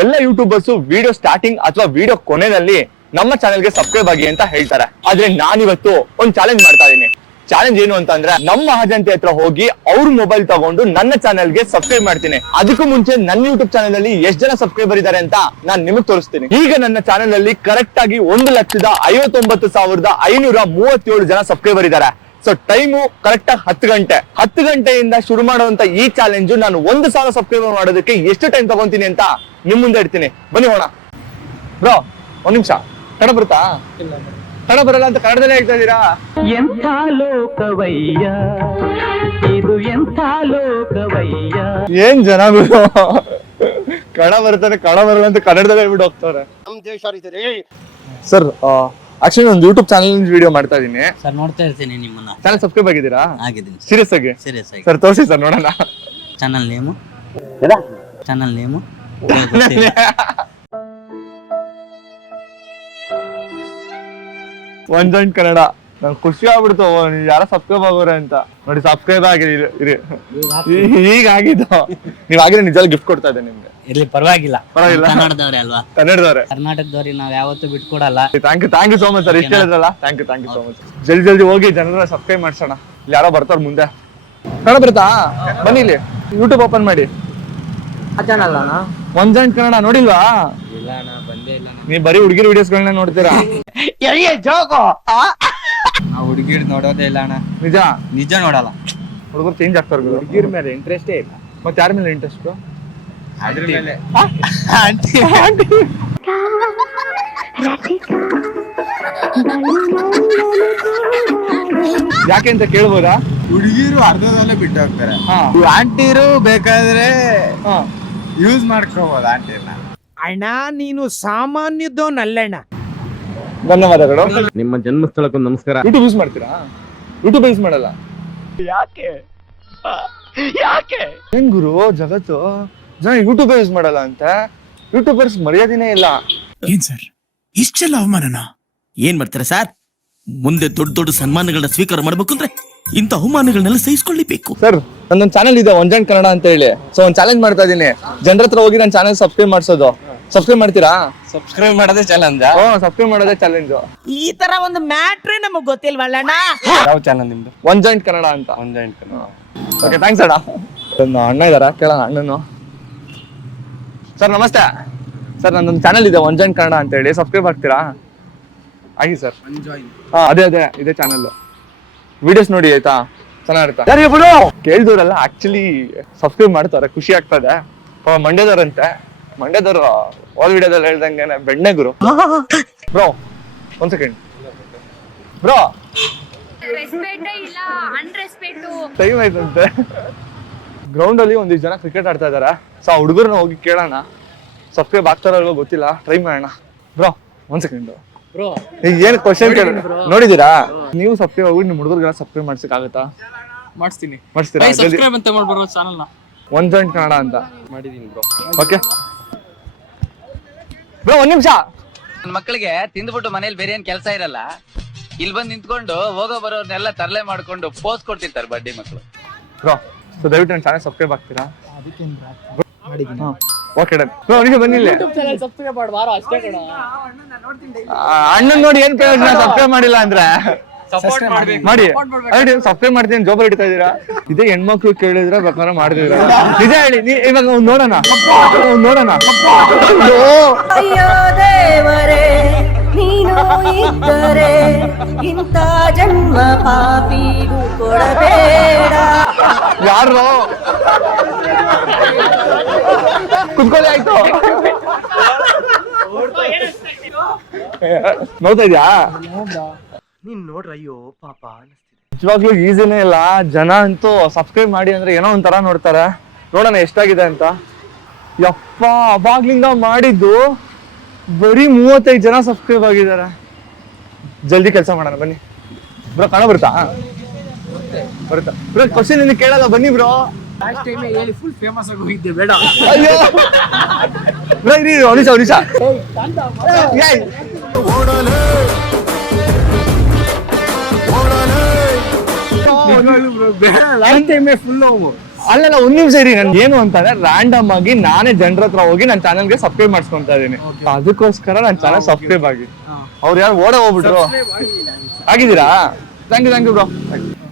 ಎಲ್ಲ YouTubers video starting ಅಥವಾ video ಕೊನೆಯಲ್ಲಿ ನಮ್ಮ ಚಾನೆಲ್ಗೆ ಸಬ್ಸ್ಕ್ರೈಬ್ ಆಗಿ ಅಂತ ಹೇಳ್ತಾರೆ. ಆದ್ರೆ ನಾನಿವತ್ತು ಒಂದು ಚಾಲೆಂಜ್ ಮಾಡ್ತಾ ಇದೀನಿ. ಚಾಲೆಂಜ್ ಏನು ಅಂತ ಅಂದ್ರೆ, ನಮ್ಮ ಮಹಾಜನತೆ ಹತ್ರ ಹೋಗಿ ಅವ್ರ ಮೊಬೈಲ್ ತಗೊಂಡು ನನ್ನ ಚಾನೆಲ್ಗೆ ಸಬ್ಸ್ಕ್ರೈಬ್ ಮಾಡ್ತೀನಿ. ಅದಕ್ಕೂ ಮುಂಚೆ ನನ್ನ ಯೂಟ್ಯೂಬ್ ಚಾನೆಲ್ ಅಲ್ಲಿ ಎಷ್ಟು ಜನ ಸಬ್ಸ್ಕ್ರೈಬರ್ ಇದ್ದಾರೆ ಅಂತ ನಾನು ನಿಮಗೆ ತೋರಿಸ್ತೀನಿ. ಈಗ ನನ್ನ ಚಾನೆಲ್ ಅಲ್ಲಿ ಕರೆಕ್ಟ್ ಆಗಿ 1,59,537 ಜನ ಸಬ್ಸ್ಕ್ರೈಬರ್ ಇದ್ದಾರೆ. ಸೊ ಟೈಮು ಕರೆಕ್ಟ್ ಆಗಿ 10 ಗಂಟೆಯಿಂದ ಶುರು ಮಾಡುವಂತ ಈ ಚಾಲೆಂಜ್ ನಾನು 1,000 ಸಬ್ಸ್ಕ್ರೈಬರ್ ಮಾಡೋದಕ್ಕೆ ಎಷ್ಟು ಟೈಮ್ ತಗೊಂತೀನಿ ಅಂತ ನಿಮ್ ಮುಂದೆ ಇಡ್ತೀನಿ. ಬನ್ನಿ ಹೋಣ. ಬ್ರೋ ಒಂದ್ ನಿಮಿಷ, ಕನ್ನಡ ಬರುತ್ತಾ? ಕನ್ನಡ ಬರಲ್ಲ ಅಂತ ಕನ್ನಡದಲ್ಲೇ ಹೇಳ್ತಾ ಇದ್ದೀರಾ? ಎಂಥ ಲೋಕವಯ್ಯ ಇದು, ಎಂಥ ಲೋಕವಯ್ಯ. ಏನ್ ಜನ ಬಿಡು, ಕನ್ನಡ ಬರ್ತಾರೆ ಕನ್ನಡ ಬರಲ್ಲ ಅಂತ ಕನ್ನಡದಲ್ಲೇ ಹೇಳ್ಬಿಟ್ಟು ಹೋಗ್ತಾರೆ. ಸರ್ ಆಕ್ಚುಲಿ ಒಂದು ಯೂಟ್ಯೂಬ್ ಚಾನಲ್ ವಿಡಿಯೋ ಮಾಡ್ತಾ ಇದೀನಿ ಸರ್. ನೋಡ್ತಾ ಇರ್ತೀನಿ ನಿಮ್ಮನ್ನ. ಚಾನಲ್ ಸಬ್ಸ್ಕ್ರೈಬ್ ಆಗಿದ್ದೀರಾ? ಆಗಿದ್ದೀನಿ. ಸೀರಿಯಸ್ ಆಗಿ ಸರ್ ತೋರಿಸಿ ಸರ್ ನೋಡೋಣ. Channel name one joint Kannada. ನಂಗೆ ಖುಷಿ ಆಗ್ಬಿಡ್ತು, ಯಾರ ಸಬ್ಸ್ಕ್ರೈಬ್ ಆಗೋರೆ ಅಂತ. ನೋಡಿ ಸಬ್ಸ್ಕ್ರೈಬ್ ಆಗಿದೆ ಈಗ ಆಗಿದ್ದು. ನೀವ್ ಆಗಿದ್ರೆ ನಿಜವಾಗ್ಲೂ ಗಿಫ್ಟ್ ಕೊಡ್ತಾ ಇದ್ದೆ ನಿಮ್ಗೆ. ಇರ್ಲಿ, ಪರವಾಗಿಲ್ಲ. ಕನ್ನಡದವ್ರೆ ಅಲ್ವಾ? ಕನ್ನಡದವ್ರೆ ನಾವ್ ಯಾವತ್ತೂ ಬಿಟ್ಕೊಡಲ್ಲ. Thank you so much sir. ಇಷ್ಟ ಹೇಳಿದ್ರಲ್ಲ, ಥ್ಯಾಂಕ್ ಯು ಸೋ ಮಚ್. ಜಲ್ದಿ ಹೋಗಿ ಜನರ ಸಬ್ಸ್ಕ್ರೈಬ್ ಮಾಡ್ಸೋಣ. ಇಲ್ಲಿ ಯಾರೋ ಬರ್ತಾರ ಮುಂದೆ. ಕನ್ನಡ ಬರುತ್ತಾ? ಬನ್ನಿ ಇಲ್ಲಿ ಯೂಟ್ಯೂಬ್ ಓಪನ್ ಮಾಡಿ. ಚಾನಲ್ ಒನ್ ಜಾಯಿಂಟ್ ಕನ್ನಡ ನೋಡಿಲ್ವಾ? ನೀವ್ ಬರೀ ಹುಡುಗಿರ್ ವಿಡಿಯೋಸ್ಗಳನ್ನ ನೋಡ್ತೀರಾ? ಹುಡುಗಿರ್ ನೋಡೋದೇ ಇಲ್ಲ ಅಣ್ಣ. ನಿಜ ನೋಡಲ್ಲ. ಹುಡುಗರು ಚೇಂಜ್ ಆಗ್ತಾರೆ. ಹುಡುಗಿರ್ ಮೇಲೆ ಇಂಟ್ರೆಸ್ಟೇ ಇಲ್ಲ. ಮತ್ತೆ ಯಾರ ಮೇಲೆ ಇಂಟ್ರೆಸ್ಟ್? ಅದ್ರ ಮೇಲೆ. ಯಾಕೆ ಅಂತ ಕೇಳ್ಬೋದಾ? ಹುಡುಗಿರು ಅರ್ಧದಲ್ಲೇ ಬಿಟ್ಟು ಹೋಗ್ತಾರೆ. ಆಂಟಿರು ಬೇಕಾದ್ರೆ ಯೂಸ್ ಮಾಡ್ಕೋಬಹುದು ಆಂಟಿನ. ಅಣ್ಣ ನೀನು ಸಾಮಾನ್ಯದೋನಲ್ಲಣ್ಣ. ಧನ್ಯವಾದಗಳು. ನಿಮ್ಮ ಜನ್ಮಸ್ಥಳಕ್ಕೂ ನಮಸ್ಕಾರ. ಯೂಟ್ಯೂಬ್ ಯೂಸ್ ಮಾಡ್ತೀರಾ? ಯೂಟ್ಯೂಬ್ ಯೂಸ್ ಮಾಡಲ್ಲ ಯಾಕೆ? ಏನ್ ಗುರು ಜಗತ್ತು ಜನ ಯೂಟ್ಯೂಬ್ ಯೂಸ್ ಮಾಡಲ್ಲ ಅಂತ? ಯೂಟ್ಯೂಬರ್ಸ್ ಮರ್ಯಾದಿನೇ ಇಲ್ಲ. ಏನ್ ಸರ್ ಇಷ್ಟೆಲ್ಲ ಅವಮಾನನ? ಏನ್ ಮಾಡ್ತಾರೆ ಸರ್? ಮುಂದೆ ದೊಡ್ಡ ದೊಡ್ಡ ಸನ್ಮಾನಗಳನ್ನ ಸ್ವೀಕಾರ ಮಾಡ್ಬೇಕು ಅಂದ್ರೆ ಇಂಥ ಅವಮಾನಗಳನ್ನೆಲ್ಲ ಸಹಿಸ್ಕೊಳ್ಳಿಬೇಕು. ಸರ್ ನನ್ನೊಂದು ಚಾನಲ್ ಇದೆ ಒನ್ ಜಾಯಿಂಟ್ ಕನ್ನಡ ಅಂತ ಹೇಳಿ. ಸೊ ಒಂದು ಚಾಲೆಂಜ್ ಮಾಡ್ತಾ ಇದೀನಿ. ಜನರ ಹತ್ರ ಹೋಗಿ ನನ್ನ ಚಾನಲ್ ಸಬ್ಸ್ಕ್ರೈಬ್ ಮಾಡ್ಸೋದು. ಸಬ್ಸ್ಕ್ರೈಬ್ ಮಾಡ್ತೀರಾ? ಸಬ್ಸ್ಕ್ರೈಬ್ ಮಾಡೋದೇ ಚಾಲೆಂಜ್. ಸಬ್ಸ್ಕ್ರೈಬ್ ಮಾಡೋದೇ ಚಾಲೆಂಜ್. ಈ ತರ ಒಂದು ಮ್ಯಾಟ್ರೇ ನಮಗ್ ಗೊತ್ತಿಲ್ವಲ್ಲಣ್ಣ. ಯಾವ ಚಾನಲ್ ನಿಮ್ದು? ಒನ್ ಜಾಯಿಂಟ್ ಕನ್ನಡ ಅಂತ. One joint Kannada. Okay, thanks ಅಣ್ಣ. ಒಂದು ಅಣ್ಣ ಇದಾರ, ಕೇಳೋಣ ಅಣ್ಣನು. ಸರ್ ನಮಸ್ತೆ ಸರ್, ನನ್ನೊಂದು ಚಾನಲ್ ಇದೆ ಒನ್ ಜಾಯಿಂಟ್ ಕನ್ನಡ ಅಂತ ಹೇಳಿ. ಸಬ್ಸ್ಕ್ರೈಬ್ ಆಗ್ತೀರಾ? ಆಗಿ ಸರ್. ಅದೇ ಇದೇ ಚಾನಲ್. ವಿಡಿಯೋಸ್ ನೋಡಿ ಆಯ್ತಾ, ಚೆನ್ನಾಗಿರ್ತಾ. ಕೇಳ್ದವ್ರಲ್ಲ ಆಕ್ಚುಲಿ ಸಬ್ಸ್ಕ್ರೈಬ್ ಮಾಡ್ತಾರೆ, ಖುಷಿ ಆಗ್ತದೆ. ಮಂಡ್ಯದವ್ರಂತೆ. ಮಂಡ್ಯದವ್ರು ಹೋದ ವಿಡಿಯೋದಲ್ಲಿ ಹೇಳ್ದಂಗೆ ಬೆಣ್ಣೆಗುರು. ಬ್ರೋ ಒಂದ್ ಸೆಕೆಂಡ್ ಬ್ರೋ, ಟೈಮ್ ಆಯ್ತಂತೆ. ಗ್ರೌಂಡ್ ಅಲ್ಲಿ ಒಂದಿಷ್ಟು ಜನ ಕ್ರಿಕೆಟ್ ಆಡ್ತಾ ಇದಾರೆ. ಸೊ ಆ ಹುಡುಗರನ್ನ ಹೋಗಿ ಕೇಳೋಣ, ಸಬ್ಸ್ಕ್ರೈಬ್ ಆಗ್ತಾರೋ ಗೊತ್ತಿಲ್ಲ, ಟ್ರೈ ಮಾಡೋಣ. ಬ್ರೋ ಒಂದ್ ಸೆಕೆಂಡ್. ಈಗ ಏನ್ ಕ್ವಶನ್ ನೋಡಿದೀರಾ ನೀವು? ಸಬ್ಸ್ಕ್ರೈಬ್ ಆಗಿ ನಿಮ್ ಹುಡುಗರಿಗೆಲ್ಲ ಸಬ್ಸ್ಕ್ರೈಬ್ ಮಾಡ್ಸಕ್ ಆಗುತ್ತಾ? ಮಾಡಿಸ್ತೀರಾ? ಒನ್ ಜಾಯಿಂಟ್ ಕನ್ನಡ ಅಂತ ಮಾಡಿದೀನಿ ಬ್ರೋ. ಓಕೆ ಬ್ರೋ, ಒಂದ್ ನಿಮಿಷ. ನನ್ನ ಮಕ್ಕಳಿಗೆ ತಿಂದ್ಬಿಟ್ಟು ಮನೇಲಿ ಬೇರೆ ಏನ್ ಕೆಲಸ ಇರಲ್ಲ, ಇಲ್ಲಿ ಬಂದು ನಿಂತ್ಕೊಂಡು ಹೋಗೋ ಬರೋರ್ನೆಲ್ಲ ತರಲೆ ಮಾಡ್ಕೊಂಡು ಪೋಸ್ ಕೊಡ್ತಿರ್ತಾರೆ ಬಡ್ಡಿ ಮಕ್ಕಳು. ಬ್ರೋ ಸೊ ದಯವಿಟ್ಟು ನನ್ನ ಚಾನಲ್ ಸಬ್ಸ್ಕ್ರೈಬ್ ಆಗ್ತೀರಾ? Okay done. ಬ್ರೋ ಅವನಿಗೆ ಬನ್ನಿಲ್ಲ. ಅಣ್ಣನ್ ನೋಡಿ ಏನ್ ಪ್ರಯೋಜನ? ಸಬ್ಸ್ಕ್ರೈಬ್ ಮಾಡಿಲ್ಲ ಅಂದ್ರೆ ಮಾಡಿ. ಸಬ್ಸ್ಕ್ರೈಬ್ ಮಾಡ್ತೀನಿ, ಜೋಬರ್ ಹಿಡಿತಾ ಇದೀರಾ? ಇದೇ ಹೆಣ್ಮಕ್ಳು ಕೇಳಿದ್ರೆ ಬೇಕಾದ್ರೆ ಮಾಡ್ತಿದ್ರ. ನಿಜ ಹೇಳಿ, ಇವಾಗ ನೋಡೋಣ. ಅಯ್ಯೋ ದೇವರೇ, ನೀನು ಇದ್ದರೆ ಇಂಥ ಜನ್ಮ ಪಾಪಿಗೂ ಕೊಡಬೇಡ. ಯಾರು ಕುತ್ಕೊಳ್ಳಿ ಆಯ್ತು. ನೋಡ್ತಾ ಇದ್ಯಾ? ನೀನ್ ನೋಡ್ರ, ಅಯ್ಯೋ ಪಾಪ. ನಿಜವಾಗ್ಲೂ ಈಸಿನೇ ಇಲ್ಲ. ಜನ ಅಂತೂ ಸಬ್ಸ್ಕ್ರೈಬ್ ಮಾಡಿ ಅಂದ್ರೆ ಏನೋ ಒಂಥರ ನೋಡ್ತಾರೆ. ನೋಡೋಣ ಎಷ್ಟಾಗಿದೆ ಅಂತ. ಯಪ್ಪ, ಅವಾಗ್ಲಿಂದ ಮಾಡಿದ್ದು ಬರೀ 35 ಜನ ಸಬ್ಸ್ಕ್ರೈಬ್ ಆಗಿದ್ದಾರೆ. ಜಲ್ದಿ ಕೆಲಸ ಮಾಡೋಣ ಬನ್ನಿ. ಬ್ರೋ ಕನ್ನಡ ಬರುತ್ತಾ? ಬ್ರೋ ಕ್ವಶನ್ ನಿನ್ನ ಕೇಳಲ್ಲ, ಬನ್ನಿ ಬ್ರೋ. ಫುಲ್ ಫೇಮಸ್ ಆಗಿ ಹೋಗಿದ್ದೆ, ಬೇಡ. ಅಯ್ಯೋ ಬ್ರೋ ಇರಿ, ಒನಿಷ ಅಲ್ಲ ಒಂದ್ ನಿಮಿಷ ಇರಿ, ನನ್ ಏನು ಅಂತಂದ್ರೆ ರ್ಯಾಂಡಮ್ ಆಗಿ ನಾನೇ ಜನರ ಹತ್ರ ಹೋಗಿ ನನ್ನ ಚಾನಲ್ಗೆ ಸಬ್ಸ್ಕ್ರೈಬ್ ಮಾಡ್ಸ್ಕೊಂತ ಇದೀನಿ. ಅದಕ್ಕೋಸ್ಕರ ನನ್ನ ಚಾನಲ್ ಸಬ್ಸ್ಕ್ರೈಬ್ ಆಗಿ. ಅವ್ರು ಯಾರು ಓಡ ಹೋಗ್ಬಿಟ್ರು. ಆಗಿದ್ದೀರಾ? Thank you bro.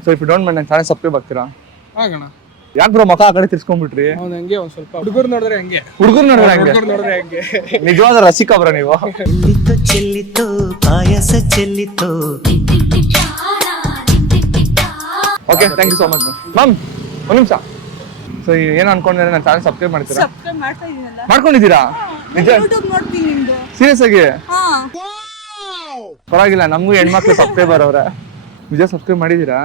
So if you don't mind ನನ್ನ ಚಾನಲ್ ಸಬ್ಸ್ಕ್ರೈಬ್ ಆಗ್ತೀರಾ? ಆಗೋಣ. ಯಾಕೆ ಬ್ರೋ ಮಕ ಆ ಕಡೆ ತಿರ್ಸ್ಕೊಂಡ್ಬಿಟ್ರಿ? ಹಂಗೆ ಒಂದ್ ಸ್ವಲ್ಪ ಹುಡುಗರು ನೋಡಿದ್ರೆ ಹಂಗೆ. ನಿಜವಾದ ರಸಿಕ ಬ್ರೋ ನೀವು. ಚೆಲ್ಲಿತ್ತು ಪಾಯಸ ಚೆಲ್ಲಿತ್ತು. Okay, thank you so much ma'am. ಒಂದ್ ನಿಮಿಷ. ಸೊ ಏನು ಅನ್ಕೊಂಡ್ರೆ ನನ್ನ ಚಾನಲ್ ಸಬ್ಸ್ಕ್ರೈಬ್ ಮಾಡ್ತೀರಾ? ಸಬ್ಸ್ಕ್ರೈಬ್ ಮಾಡ್ತಾ ಇದೀನಲ್ಲ, ಮಾಡ್ಕೊಂಡಿದ್ದೀರಾ? ನಿಜ? ಯೂಟ್ಯೂಬ್ ನೋಡ್ತೀನಿ ನಿಮ್ದು. ಸೀರಿಯಸ್ ಆಗಿ? ಹಾ, ಪರವಾಗಿಲ್ಲ, ನಮಗೂ ಹೆಣ್ಮಕ್ಳು ಸಬ್ಸ್ಕ್ರೈಬರ್ ಅವ್ರೆ. ನಿಜ ಸಬ್ಸ್ಕ್ರೈಬ್ ಮಾಡಿದೀರಾ?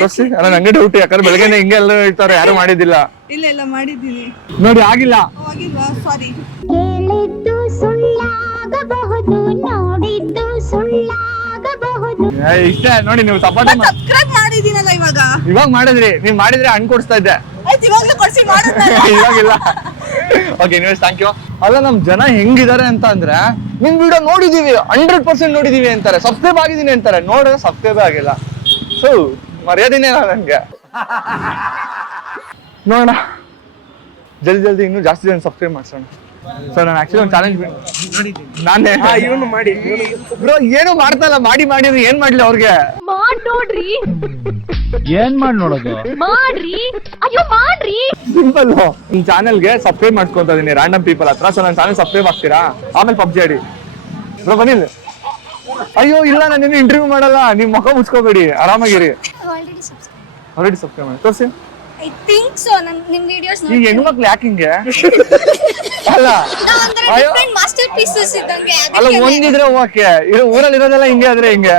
ತೋರಿಸಿ. ಅಲ್ಲ ನಂಗೆ ಡೌಟ್, ಯಾಕಂದ್ರೆ ಬೆಳಗ್ಗೆ ಹಿಂಗೆ ಎಲ್ಲ ಹೇಳ್ತಾರೆ, ಯಾರು ಮಾಡಿದ್ದಿಲ್ಲ. ಇಲ್ಲ ಮಾಡಿದ್ದೀನಿ. ನೋಡಿ ಆಗಿಲ್ಲ. ಹೋಗಿಲ್ವಾ? ಸಾರಿ. ಕೇಳಿದ್ದು ಸುಳ್ಳಾಗಬಹುದು, ನೋಡಿದ್ದು ಸುಳ್ಳಾಗಬಹುದು. ಇಷ್ಟೇ ನೋಡಿ, ನೀವು ಸಪೋರ್ಟ್ ಸಬ್ಸ್ಕ್ರೈಬ್ ಮಾಡಿದೀನಲ್ಲ ಇವಾಗ ಮಾಡಿದ್ರಿ. ನೀವ್ ಮಾಡಿದ್ರೆ ಹಣ್ಣು ಕೊಡಿಸ್ತಾ ಇದ್ದೆ. ಇವಾಗ್ಲೂ ಕೊಡ್ಸಿ ಇವಾಗಿಲ್ಲ. Okay, anyways thank you. ಅಲ್ಲ ನಮ್ ಜನ ಹೆಂಗಿದ್ದಾರೆ ಅಂತ ಅಂದ್ರೆ, ನಿಮ್ ವಿಡಿಯೋ ನೋಡಿದೀವಿ 100% ನೋಡಿದೀವಿ ಅಂತಾರೆ, ಸಬ್ಸ್ಕ್ರೈಬ್ ಆಗಿದೀನಿ ಅಂತಾರೆ, ನೋಡಿದ್ರೆ ಸಬ್ಸ್ಕ್ರೈಬ್ ಆಗಿಲ್ಲ. ಸೊ ಮರ್ಯಾದಿನೇ ಇಲ್ಲ ನನ್ಗೆ. ನೋಡೋಣ, ಜಲ್ದಿ ಇನ್ನೂ ಜಾಸ್ತಿ ಜನ ಸಬ್ಸ್ಕ್ರೈಬ್ ಮಾಡ್ಸೋಣ. ಸೊ ನಾನು ಆಕ್ಚುಲಿ ಒಂದು ಚಾಲೆಂಜ್ ನಾನೇ ಇವನು ಮಾಡಿ ಬ್ರೋ ಏನು ಮಾಡ್ತಾ ಇಲ್ಲ. ಮಾಡಿ ಏನ್ ಮಾಡ್ಲಿ ಅವ್ರಿಗೆ? ನೋಡ್ರಿ, ಏನ್ ಮಾಡಿ ನೋಡೋದು? ಮಾಡ್ರಿ, ಅಯ್ಯೋ ಮಾಡ್ರಿ. ಸಿಂಪಲ್. ನಿಮ್ ಚಾನೆಲ್ಗೆ ಸಬ್ಸ್ಕ್ರೈಬ್ ಮಾಡ್ಕೊಂತ ಇದೀನಿ ರ್ಯಾಂಡಮ್ ಪೀಪಲ್ ಹತ್ರ. ಸೊ ನನ್ನ ಚಾನೆಲ್ ಸಬ್ಸ್ಕ್ರೈಬ್ ಆಗ್ತೀರಾ? ಆಮೇಲೆ ಪಬ್ಜಿ ಆಡಿ. ಬ್ರೋ ಬನ್ನಿಲ್ಲ. ಅಯ್ಯೋ ಇಲ್ಲ, ನಾನು ಇಂಟರ್ವ್ಯೂ ಮಾಡಲ್ಲ, ನಿಮ್ ಮುಖ ಮುಚ್ಕೋಬೇಡಿ, ಆರಾಮಾಗಿರಿ. ಆಲ್ರೆಡಿ ಸಬ್ಸ್ಕ್ರೈಬ್ ಮಾಡಿ ತೋರಿಸಿ. I think so. ನಿಮ್ ವಿಡಿಯೋಸ್ ಈಗ ಹೆಣ್ಮಕ್ಳು ಯಾಕೆ ಹಿಂಗೆ? ಅಲ್ಲ ಅಯ್ಯೋ, ಮಾಸ್ಟರ್ ಪೀಸಸ್ ಇದ್ದಂಗೆ. ಅಲ್ಲ ಒಂದಿದ್ರೆ ಓಕೆ, ಊರಲ್ಲಿ ಇರೋದೆಲ್ಲ ಹಿಂಗೆ ಆದ್ರೆ ಹಿಂಗೆ.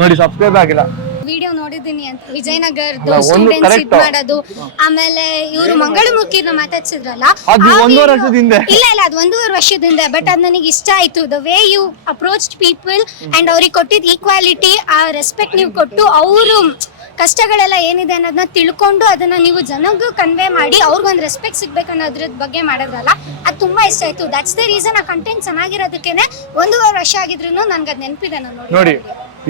ನೋಡಿ ಸಬ್ಸ್ಕ್ರೈಬ್ ಆಗಿಲ್ಲ. ವಿಡಿಯೋ ನೋಡಿದೀನಿ ಅಂತ ವಿಜಯನಗರದ್ದು ಅಲ್ಲ, ಒಂದು ಸ್ಟೂಡೆಂಟ್ಸ್ correct. ಇದ್ ಮಾಡೋದು. ಆಮೇಲೆ ಇವರು ಮಂಗಳಮುಖಿನ ಮಾತಾಡ್ಸಿದ್ರಲ್ಲ, ಅದು ಆ 1.5 video- ವರ್ಷದ ಹಿಂದೆ. ಇಲ್ಲ ಅದು 1.5 ವರ್ಷದಿಂದ. ಬಟ್ ಅದ್ ನನಗೆ ಇಷ್ಟ ಆಯ್ತು, the way you approach people and ಅವ್ರಿಗೆ ಕೊಟ್ಟಿದ್ ಈಕ್ವಾಲಿಟಿ, ಆ ರೆಸ್ಪೆಕ್ಟ್ ನೀವು ಕೊಟ್ಟು, ಅವರು ಕಷ್ಟಗಳೆಲ್ಲ ಏನಿದೆ ಅನ್ನೋದನ್ನ ತಿಳ್ಕೊಂಡು ಅದನ್ನ ನೀವು ಜನಗೂ ಕನ್ವೆ ಮಾಡಿ ಅವ್ರಿಗೊಂದು ರೆಸ್ಪೆಕ್ಟ್ ಸಿಗ್ಬೇಕು ಅನ್ನೋದ್ರ ಬಗ್ಗೆ ಮಾಡೋದ್ರಲ್ಲ, ಅದು ತುಂಬಾ ಇಷ್ಟ ಆಯ್ತು. ದಟ್ಸ್ ದ ರೀಸನ್ ಆ ಕಂಟೆಂಟ್ ಚೆನ್ನಾಗಿರೋದಕ್ಕೇನೆ 1.5 ವರ್ಷ ಆಗಿದ್ರು ನನ್ಗೆ ಅದ್ ನೆನಪಿದೆ. ನಾನು ನೋಡಿ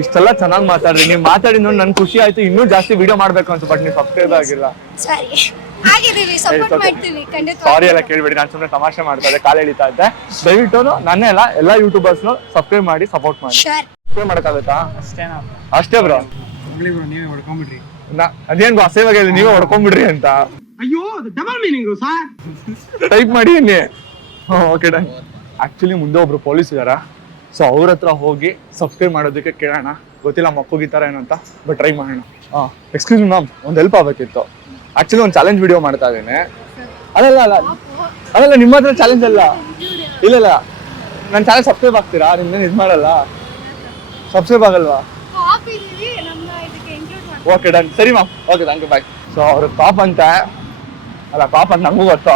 ಇಷ್ಟೆಲ್ಲ ಚೆನ್ನಾಗಿ ಮಾತಾಡ್ರಿ. ನೀವು ಮಾತಾಡಿ ನೋಡಿ ನನ್ ಖುಷಿ ಆಯ್ತು, ಇನ್ನೂ ಜಾಸ್ತಿ ವಿಡಿಯೋ ಮಾಡ್ಬೇಕು ಅಂತ. ಬಟ್ ನೀವು ಸಬ್ಸ್ಕ್ರೈಬ್ ಆಗಿಲ್ಲ. ಸರಿ ಆಗಿದೀವಿ, ಸಪೋರ್ಟ್ ಮಾಡ್ತೀವಿ ಖಂಡಿತ. ಸಾರಿ ಎಲ್ಲ ಕೇಳ್ಬೇಡಿ, ನಾನು ಸುಮ್ಮನೆ ತಮಾಷೆ ಮಾಡ್ತಾ ಇದ್ದೆ, ಕಾಲು ಎಳಿತಾ ಇದ್ದೆ. ದಯವಿಟ್ಟು ನನ್ನೇ ಅಲ್ಲ, ಎಲ್ಲ ಯೂಟ್ಯೂಬರ್ಸ್ನು ಸಬ್ಸ್ಕ್ರೈಬ್ ಮಾಡಿ ಸಪೋರ್ಟ್ ಮಾಡಿ. ಶೋರ್. ಸಬ್ಸ್ಕ್ರೈಬ್ ಮಾಡಕ್ಕಾಗುತ್ತಾ? ಅಷ್ಟೇ ಬ್ರೋ. ನೀವೇ ಹೊಡ್ಕೊಂಡ್ಬಿಡ್ರಿ. ಅದೇನ್ ಅಸಹ್ಯವಾಗಿ ನೀವೇ ಹೊಡ್ಕೊಂಡ್ಬಿಡ್ರಿ ಅಂತ. ಅಯ್ಯೋ ಡಬಲ್ ಮೀನಿಂಗ್ ಸರ್. ಟೈಪ್ ಮಾಡಿ ಅನ್ನಿ. Okay done. ಆಕ್ಚುಲಿ ಮುಂದೆ ಒಬ್ರು ಪೊಲೀಸ್ ಇದಾರ. ಸೊ ಅವ್ರ ಹತ್ರ ಹೋಗಿ ಸಬ್ಸ್ಕ್ರೈಬ್ ಮಾಡೋದಕ್ಕೆ ಕೇಳೋಣ. ಗೊತ್ತಿಲ್ಲ ಮಕ್ಕಳಿತಾರ ಏನಂತ, ಬಟ್ ಟ್ರೈ ಮಾಡೋಣ. ಎಕ್ಸ್ಕ್ಯೂಸ್ ಮಿ ಮ್ಯಾಮ್, ಒಂದು ಹೆಲ್ಪ್ ಆಗಬೇಕಿತ್ತು. ಆಕ್ಚುಲಿ ಒಂದು ಚಾಲೆಂಜ್ ವಿಡಿಯೋ ಮಾಡ್ತಾ ಇದ್ದೀನಿ. ಅಲ್ಲ ನಿಮ್ಮ ಹತ್ರ ಚಾಲೆಂಜ್ ಅಲ್ಲ. ಇಲ್ಲ ನನ್ನ ಚಾಲೆಂಜ್ ಸಬ್ಸ್ಕ್ರೈಬ್ ಆಗ್ತೀರಾ? ನಿಮ್ದೇನು ಇದು ಮಾಡಲ್ಲ, ಸಬ್ಸ್ಕ್ರೈಬ್ ಆಗಲ್ವಾ? Okay done. ಸರಿ ma'am, okay thank you, bye. So ಅವ್ರು ಟಾಪ್ ಅಂತ ನಮಗೂ ಗೊತ್ತು.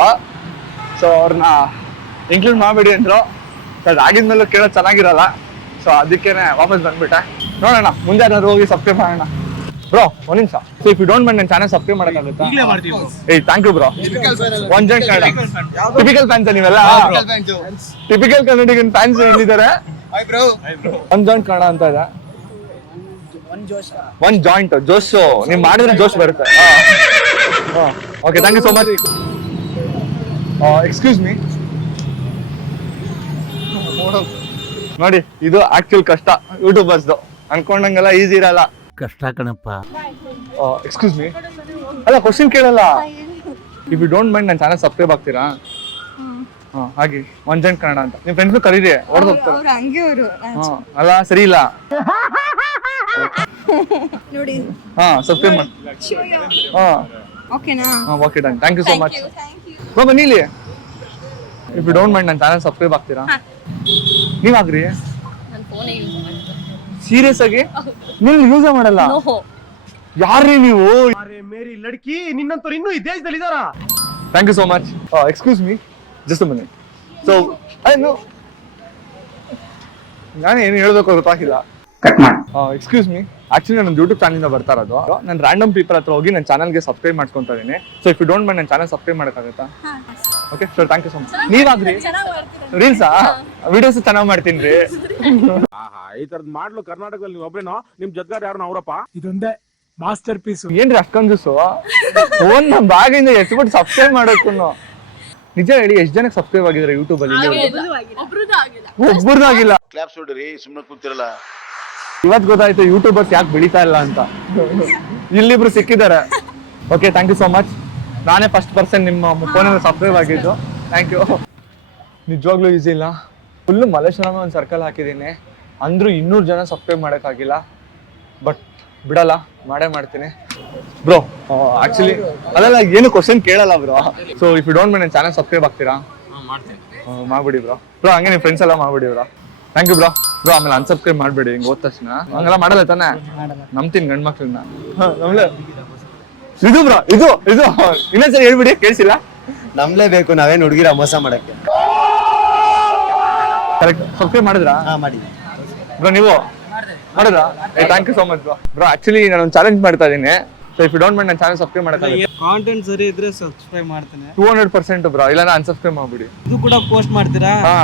ಸೊ ಅವ್ರನ್ನ ಇನ್ಕ್ಲೂಡ್ ಮಾಡಬೇಡಿ ಅಂದ್ರು. ಸೊ ಅದಾಗಿದ್ಮೇಲೆ ಕೇಳೋದು ಚೆನ್ನಾಗಿರಲ್ಲ. ಸೊ ಅದಕ್ಕೇನೆ ವಾಪಸ್ ಬಂದ್ಬಿಟ್ಟೆ. ನೋಡೋಣ ಮುಂದೆ ಏನಾದ್ರು ಹೋಗಿ ಸಬ್ಸ್ಕ್ರೈಬ್ ಮಾಡೋಣ. ಬ್ರೋ ಒಂದ್ ನಿಮಿಷ. So if you don't mind ನನ್ನ ಚಾನಲ್ ಸಬ್ಸ್ಕ್ರೈಬ್ ಮಾಡಕ್ಕಾಗುತ್ತಾ? ಏಯ್ thank you bro. One joint Kannada typical fans ನೀವೆಲ್ಲ. ಟಿಪಿಕಲ್ ಕನ್ನಡಿಗನ್ ಫ್ಯಾನ್ಸ್ ಎಲ್ಲಿದ್ದಾರೆ? ಒನ್ ಜಾಯಿಂಟ್ ಕನ್ನಡ ಅಂತ ಇದೆ. ಒನ್ ಜಾಯಿಂಟ್ ಜೋಶ್. ನೀವು ಮಾಡಿದ್ರೆ ಜೋಶ್ ಬರುತ್ತೆ. Okay thank you so much. Excuse me. ನೋಡಿ ಇದು ಆಕ್ಚುಲ್ ಕಷ್ಟ ಯೂಟ್ಯೂಬರ್ಸ್ದು. ಅನ್ಕೊಂಡಂಗೆಲ್ಲ ಈಸಿ ಇರಲ್ಲ. ಕಷ್ಟ ಕಣಪ್ಪ. Excuse me. ಅಲ್ಲ ಕ್ವಶನ್ ಕೇಳಲ್ಲ. ಇಫ್ ಯು ಡೋಂಟ್ ಮೈಂಡ್ ನನ್ನ ಚಾನಲ್ ಸಬ್ಸ್ಕ್ರೈಬ್ ಆಗ್ತೀರಾ? ಹಾಗೆ ಒನ್ ಜಾಯಿಂಟ್ ಕನ್ನಡ ಅಂತ ನಿಮ್ ಫ್ರೆಂಡ್ಸ್ ಕರೀರಿ, ಹೊಡೆದು ಹೋಗ್ತಾರೆ. ಅಲ್ಲ ಸರಿ ಇಲ್ಲ. ನೋಡಿ. ಸಬ್ಸ್ಕ್ರೈಬ್ ಮಾಡಿ. ಓಕೆನಾ? Okay done. Thank you so much. ಬನ್ನಿ ಇಲ್ಲಿ. ಇಫ್ ಯು ಡೋಂಟ್ ಮೈಂಡ್ ನನ್ನ ಚಾನಲ್ ಸಬ್ಸ್ಕ್ರೈಬ್ ಆಗ್ತೀರಾ? ನೀವಾಗ್ರಿ. ಸೀರಿಯಸ್ ಆಗಿ ನೀವು ಯೂಸ್ ಮಾಡಲ್ಲ? ಯಾರ್ರಿ ನೀವು? ಮೇರಿ ಲಡ್ಕಿ ನಿನ್ನಂತವ್ರು ಇನ್ನೂ ಈ ದೇಶದಲ್ಲಿ ಇದಾರ? Thank you so much. Excuse me, just a minute. So ನಾನು ಏನು ಹೇಳ್ಬೇಕು ಗೊತ್ತಾಗಿಲ್ಲ. Excuse me. ಆಕ್ಚುಲಿ ನನ್ನ ಯೂಟ್ಯೂಬ್ ಚಾನಲ್ ಬರ್ತಾ ಇರೋದು. ನಾನು ರ್ಯಾಂಡಮ್ ಪೀಪಲ್ ಹತ್ರ ಹೋಗಿ ನನ್ನ ಚಾನಲ್ಗೆ ಸಬ್ಸ್ಕ್ರೈಬ್ ಮಾಡ್ಕೊಂತ ಇದೀನಿ. So if you don't mind ನನ್ನ ಚಾನಲ್ ಸಬ್ಸ್ಕ್ರೈಬ್ ಮಾಡಕ್ಕಾಗುತ್ತಾ? Okay sir, thank you so much. ನೀವಾಗ್ರಿ ರೀಲ್ಸಾ ವಿಡಿಯೋಸ್ ಚೆನ್ನಾಗಿ ಮಾಡ್ತೀನಿ ರೀ. ಈ ತರದ್ ಮಾಡ್ಲು ಕರ್ನಾಟಕದಲ್ಲಿ ನೀವು ಒಬ್ರೇನೋ? ನಿಮ್ ಜೊತೆಗಾರ ಯಾರು ಅವರಪ್ಪ? ಇದೊಂದೇ ಮಾಸ್ಟರ್ ಪೀಸ್. ಏನ್ರಿ ಅಷ್ಟೊಂದು ಜ್ಯೂಸು ಫೋನ್ ನಮ್ ಬ್ಯಾಗಿಂದ ಎತ್ಬಿಟ್ಟು ಸಬ್ಸ್ಕ್ರೈಬ್ ಮಾಡೋಕು. ನಿಜ ಹೇಳಿ, ಎಷ್ಟು ಜನಕ್ಕೆ ಸಬ್ಸ್ಕ್ರೈಬ್ ಆಗಿದ್ರೆ ಯೂಟ್ಯೂಬ್ ಅಲ್ಲಿ? ಒಬ್ಬರದ್ದು ಆಗಿಲ್ಲ. ಕ್ಲಾಪ್ಸ್ ಹೊಡ್ರಿ, ಸುಮ್ಮನೆ ಕೂತಿರಲ್ಲ. ಇವತ್ತು ಗೊತ್ತಾಯ್ತು ಯೂಟ್ಯೂಬರ್ಸ್ ಯಾಕೆ ಬೆಳೀತಾ ಇಲ್ಲ ಅಂತ. ಇಲ್ಲಿಬ್ರು ಸಿಕ್ಕಿದ್ದಾರೆ. Okay, thank you so much. ನಾನೇ ಫಸ್ಟ್ ಪರ್ಸನ್ ನಿಮ್ಮ ಫೋನಲ್ಲಿ ಸಬ್ಸ್ಕ್ರೈಬ್ ಆಗಿದ್ದು. Thank you. ನಿಜವಾಗ್ಲೂ ಈಸಿ ಇಲ್ಲ. ಫುಲ್ಲು ಮಲ್ಲೇಶ್ವರಂ ಒಂದು ಸರ್ಕಲ್ ಹಾಕಿದ್ದೀನಿ, ಅಂದ್ರೂ 200 ಜನ ಸಬ್ಸ್ಕ್ರೈಬ್ ಮಾಡೋಕ್ಕಾಗಿಲ್ಲ. ಬಟ್ ಬಿಡಲ್ಲ, ಮಾಡೇ ಮಾಡ್ತೀನಿ ಬ್ರೋ. ಆಕ್ಚುಲಿ ಅದೆಲ್ಲ ಏನು ಕ್ವಶನ್ ಕೇಳಲ್ಲ bro. So if you don't mind ನನ್ನ ಚಾನಲ್ ಸಬ್ಸ್ಕ್ರೈಬ್ ಆಗ್ತೀರಾ? ಮಾಡ್ಬಿಡಿ ಬ್ರೋ. ಹಾಗೆ ನಿಮ್ಮ ಫ್ರೆಂಡ್ಸ್ ಎಲ್ಲ ಮಾಡ್ಬಿಡಿ ಬ್ರೋ. Thank you bro. ಆಮೇಲೆ ಅನ್ಸಬ್ಸ್ಕ್ರೈಬ್ ಮಾಡಬೇಡಿ, ಹಿಂಗೆ ಓದ್ ತಕ್ಷಣ. ಹಂಗೆಲ್ಲ ಮಾಡಲ್ಲ ತಾನೆ? ನಂಬ್ತೀನಿ ಗಂಡು ಮಕ್ಳನ್ನ. ಇದು ಬ್ರೋ, ಇದು ಇನ್ನೊಂದ್ಸರಿ ಹೇಳ್ಬಿಡಿ, ಕೇಳಿಸಿಲ್ಲ. ನಮ್ಲೇಬೇಕು, ನಾವೇನು ಹುಡುಗಿರ ಮೋಸ ಮಾಡಕ್ಕೆ. ಕರೆಕ್ಟ್. ಸಬ್ಸ್ಕ್ರೈಬ್ ಮಾಡಿದ್ರಾ? ಮಾಡಿ ಬ್ರೋ. ನೀವು ಮಾಡಿದ್ರಾ? Thank you so much bro. Actually ನಾನು ಒಂದು ಚಾಲೆಂಜ್ ಮಾಡ್ತಾ ಇದ್ದೀನಿ. So if you don't mind ನನ್ನ ಚಾನಲ್ ಸಬ್ಸ್ಕ್ರೈಬ್ ಮಾಡೋಕ್ಕಾಗುತ್ತೆ. ಕಾಂಟೆಂಟ್ ಸರಿ ಇದ್ರೆ ಸಬ್ಸ್ಕ್ರೈಬ್ ಮಾಡ್ತೇನೆ 200% ಬ್ರೋ. ಇಲ್ಲ ಅನ್ಸಬ್ಸ್ಕ್ರೈಬ್ ಮಾಡ್ಬಿಡಿ. ಇದು ಕೂಡ ಪೋಸ್ಟ್ ಮಾಡ್ತೀರಾ? ಹಾ,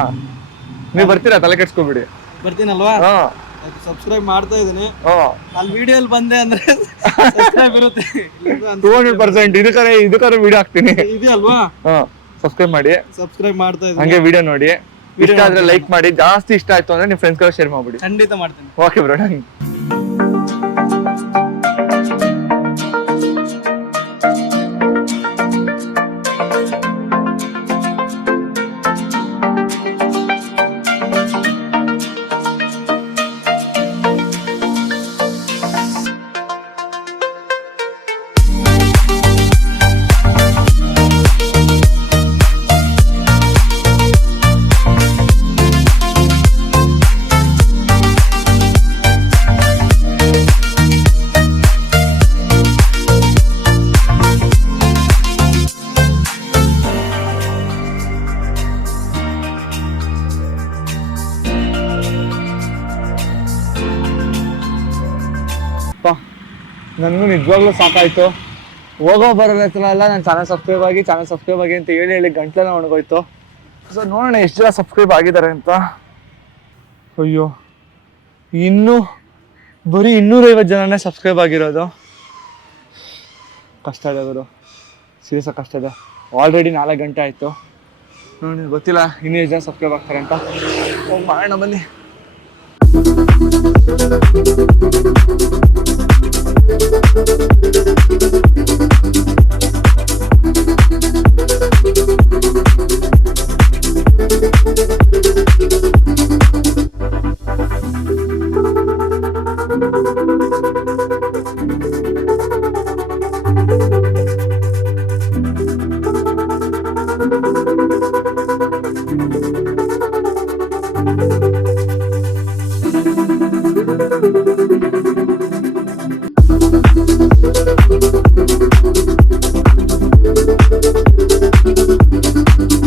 ನೀವು ಬರ್ತೀರಾ? ತಲೆ ಕೆಡ್ಸ್ಕೊಬಿಡಿ. ಬರ್ತೀನಲ್ವಾ? ಹಾ, ಸಬ್ಸ್ಕ್ರೈಬ್ ಮಾಡ್ತಾ ಇದೀನಿ. ಹಾ, ಅಲ್ಲಿ ವಿಡಿಯೋ ಅಲ್ಲಿ ಬಂದೆ ಅಂದ್ರೆ ಸಬ್ಸ್ಕ್ರೈಬ್ ಇರುತ್ತೆ. 200% ಇದಕ್ಕಾರೆ ವಿಡಿಯೋ ಹಾಕ್ತೀನಿ. ಇದೆಯಲ್ವಾ? ಹಾ, ಸಬ್ಸ್ಕ್ರೈಬ್ ಮಾಡಿ. ಸಬ್ಸ್ಕ್ರೈಬ್ ಮಾಡ್ತಾ ಇದೀನಿ. ಹಂಗೆ ವಿಡಿಯೋ ನೋಡಿ. ಇಷ್ಟ ಆದ್ರೆ ಲೈಕ್ ಮಾಡಿ. ಜಾಸ್ತಿ ಇಷ್ಟ ಆಯ್ತು ಅಂದ್ರೆ ನಿಮ್ಮ ಫ್ರೆಂಡ್ಸ್ಗೆಲ್ಲ ಶೇರ್ ಮಾಡ್ಬಿಡಿ. ಖಂಡಿತ ಮಾಡ್ತೀನಿ. Okay bro. ನನಗೂ ನಿಜವಾಗ್ಲೂ ಸಾಕಾಯ್ತು. ಹೋಗೋ ಬರೋಲ್ಲ ನನ್ನ ಚಾನಲ್ ಸಬ್ಸ್ಕ್ರೈಬ್ ಆಗಿ ಅಂತ ಹೇಳಿ ಗಂಟ್ಲೆಲ್ಲ ಒಣಗೋಯ್ತು. ಸೊ ನೋಡೋಣ ಎಷ್ಟು ಜನ ಸಬ್ಸ್ಕ್ರೈಬ್ ಆಗಿದ್ದಾರೆ ಅಂತ. ಅಯ್ಯೋ, ಇನ್ನೂ ಬರೀ 250 ಜನನೇ ಸಬ್ಸ್ಕ್ರೈಬ್ ಆಗಿರೋದು. ಕಷ್ಟ ಇದೆ ಗುರು, ಸೀರಿಯಸ್ ಆಗಿ ಕಷ್ಟ ಇದೆ. ಆಲ್ರೆಡಿ 4 ಗಂಟೆ ಆಯಿತು. ನೋಡಿ, ಗೊತ್ತಿಲ್ಲ ಇನ್ನೂ ಎಷ್ಟು ಜನ ಸಬ್ಸ್ಕ್ರೈಬ್ ಆಗ್ತಾರೆ ಅಂತ. ಮಾಡೋಣ ಬನ್ನಿ.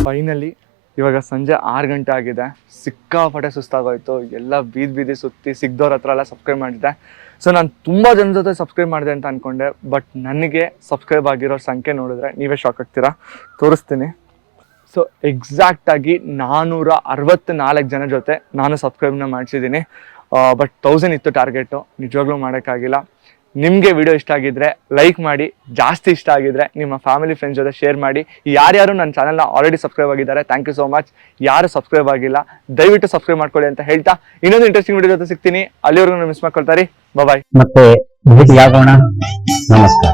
ಫೈನಲಿ ಇವಾಗ ಸಂಜೆ 6 ಗಂಟೆ ಆಗಿದೆ. ಸಿಕ್ಕಾಪಟ್ಟೆ ಸುಸ್ತಾಗೋಯ್ತು. ಎಲ್ಲ ಬೀದಿ ಸುತ್ತಿ ಸಿಗ್ದವ್ರ ಹತ್ರ ಎಲ್ಲ ಸಬ್ಸ್ಕ್ರೈಬ್ ಮಾಡಿದ್ದೆ. ಸೊ ನಾನು ತುಂಬ ಜನ ಜೊತೆ ಸಬ್ಸ್ಕ್ರೈಬ್ ಮಾಡಿದೆ ಅಂತ ಅಂದ್ಕೊಂಡೆ. ಬಟ್ ನನಗೆ ಸಬ್ಸ್ಕ್ರೈಬ್ ಆಗಿರೋ ಸಂಖ್ಯೆ ನೋಡಿದ್ರೆ ನೀವೇ ಶಾಕ್ ಆಗ್ತೀರಾ. ತೋರಿಸ್ತೀನಿ. ಸೊ ಎಕ್ಸಾಕ್ಟಾಗಿ 464 ಜನ ಜೊತೆ ನಾನು ಸಬ್ಸ್ಕ್ರೈಬ್ನ ಮಾಡಿಸಿದ್ದೀನಿ. ಬಟ್ 1000 ಇತ್ತು ಟಾರ್ಗೆಟು. ನಿಜವಾಗ್ಲೂ ಮಾಡೋಕ್ಕಾಗಿಲ್ಲ. ನಿಮಗೆ ವಿಡಿಯೋ ಇಷ್ಟ ಆಗಿದ್ರೆ ಲೈಕ್ ಮಾಡಿ, ಜಾಸ್ತಿ ಇಷ್ಟ ಆಗಿದ್ರೆ ನಿಮ್ಮ ಫ್ಯಾಮಿಲಿ ಫ್ರೆಂಡ್ಸ್ ಜೊತೆ ಶೇರ್ ಮಾಡಿ. ಯಾರ್ಯಾರು ನನ್ನ ಚಾನಲ್ನ ಆಲ್ರೆಡಿ ಸಬ್ಸ್ಕ್ರೈಬ್ ಆಗಿದ್ದಾರೆ, ಥ್ಯಾಂಕ್ ಯು ಸೋ ಮಚ್. ಯಾರು ಸಬ್ಸ್ಕ್ರೈಬ್ ಆಗಿಲ್ಲ ದಯವಿಟ್ಟು ಸಬ್ಸ್ಕ್ರೈಬ್ ಮಾಡ್ಕೊಳ್ಳಿ ಅಂತ ಹೇಳ್ತಾ ಇನ್ನೊಂದು ಇಂಟ್ರೆಸ್ಟಿಂಗ್ ವಿಡಿಯೋ ಜೊತೆ ಸಿಗ್ತೀನಿ. ಅಲ್ಲಿವರೆಗೂ ಮಿಸ್ ಮಾಡ್ಕೊಳ್ತಾರೆ. ಬಾಯ್. ಮತ್ತೆ ಭೇಟಿಯಾಗೋಣ. ನಮಸ್ಕಾರ.